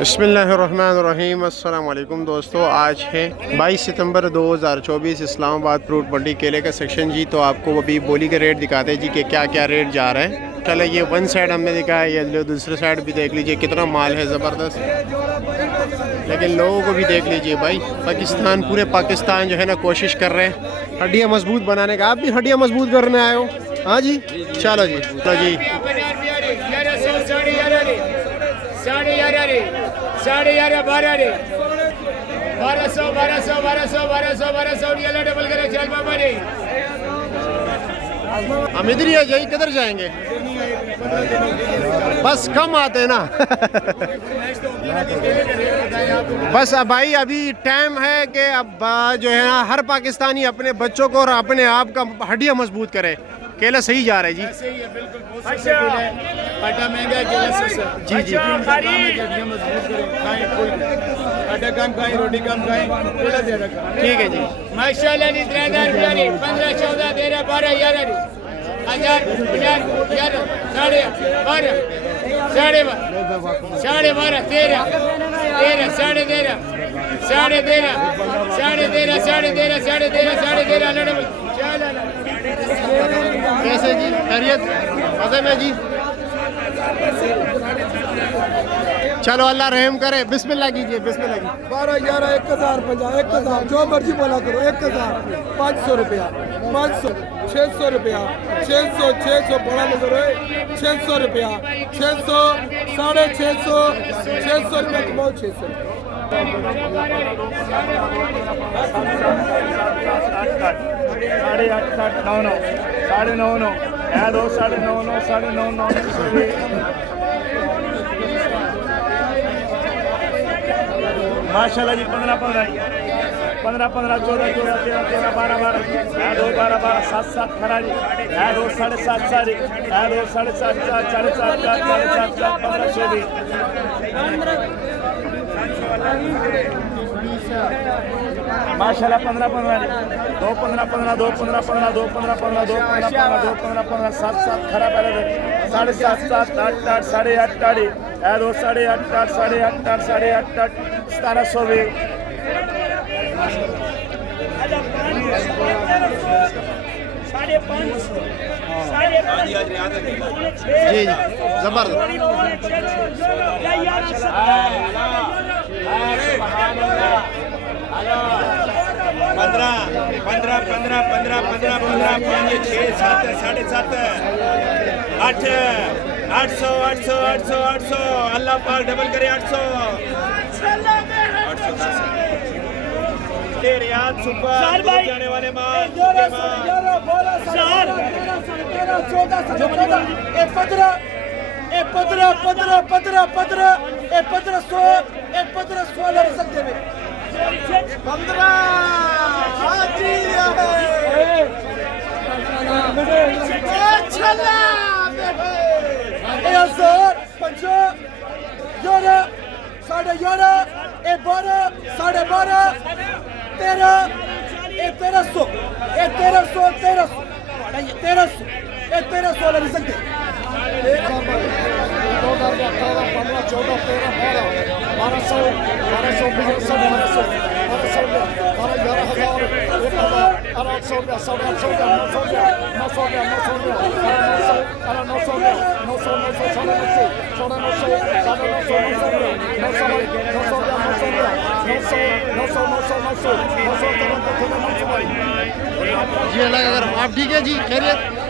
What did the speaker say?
बिस्मिल्लाहिर्रहमानिर्रहीम। अस्सलाम वालेकुम दोस्तों, आज है 22 सितंबर 2024। इस्लामाबाद फ्रूट मंडी केले का सेक्शन जी। तो आपको अभी बोली का रेट दिखाते हैं जी कि क्या क्या रेट जा रहे हैं। चलो ये वन साइड हमने दिखा है, ये जो दूसरे साइड भी देख लीजिए कितना माल है ज़बरदस्त। लेकिन लोगों को भी देख लीजिए भाई, पाकिस्तान पूरे पाकिस्तान जो है ना कोशिश कर रहे हैं हड्डियाँ मजबूत बनाने का। आप भी हड्डियाँ मजबूत करने आए हो? हाँ जी, चलो जी। तो जी साढ़े 11 1200 डबल करे चल बाबा रे। हम इधर ही आ जाइए, किधर जाएंगे? बस कम आते हैं ना। बस अब भाई अभी टाइम है कि अब जो है ना हर पाकिस्तानी अपने बच्चों को और अपने आप का हड्डियाँ मजबूत करे। केला सही जा रहा है जी। सही है, बिल्कुल बहुत सस्ता है। आटा महंगा है, केला सस्ता है। जी जी। हड्डियाँ मजबूत करें, खाएं कोई आटा कम खाएं, रोटी कम खाएं, केला दे रखा। ठीक है जी। माशाल्लाह नी 3000 रुपया नी 15 14 13 12 11 नी 1000 50 11 12 साढ़े 12 13 साढ़े 13 कैसे जी? खैरियत? मज़े में जी? चलो अल्लाह रहम करे। बिस्मिल्लाह कीजिए, बिस्मिल्लाह कीजिए। 12 11 1000 50 1000 जो मर्जी बोला करो। 1000 500 रुपया 500 600 रुपया 600 बड़ा न करो। 600 रुपया 600 650 600 रुपया कमाओ। 600 साढ़े 8 9 साढ़े 9 दो साढ़े 9 माशाल्लाह जी। 15 14 14 13 12 दो 12 7 खरा जी। दो 7.5 दो 7.5 4.5 1500 भी माशाल्लाह। 15 दो 15 दो 15 7 खरा पहले 7.5 8 साढ़े 8 दो 8.5 साढ़े 8 1700 भी जी जी जबरदस्त। 800 अल्लाह पाक डबल करे 800 रियाद सुपर जाने वाले माल 900 जी अल्लाह का करम। आप ठीक है जी? खैरियत?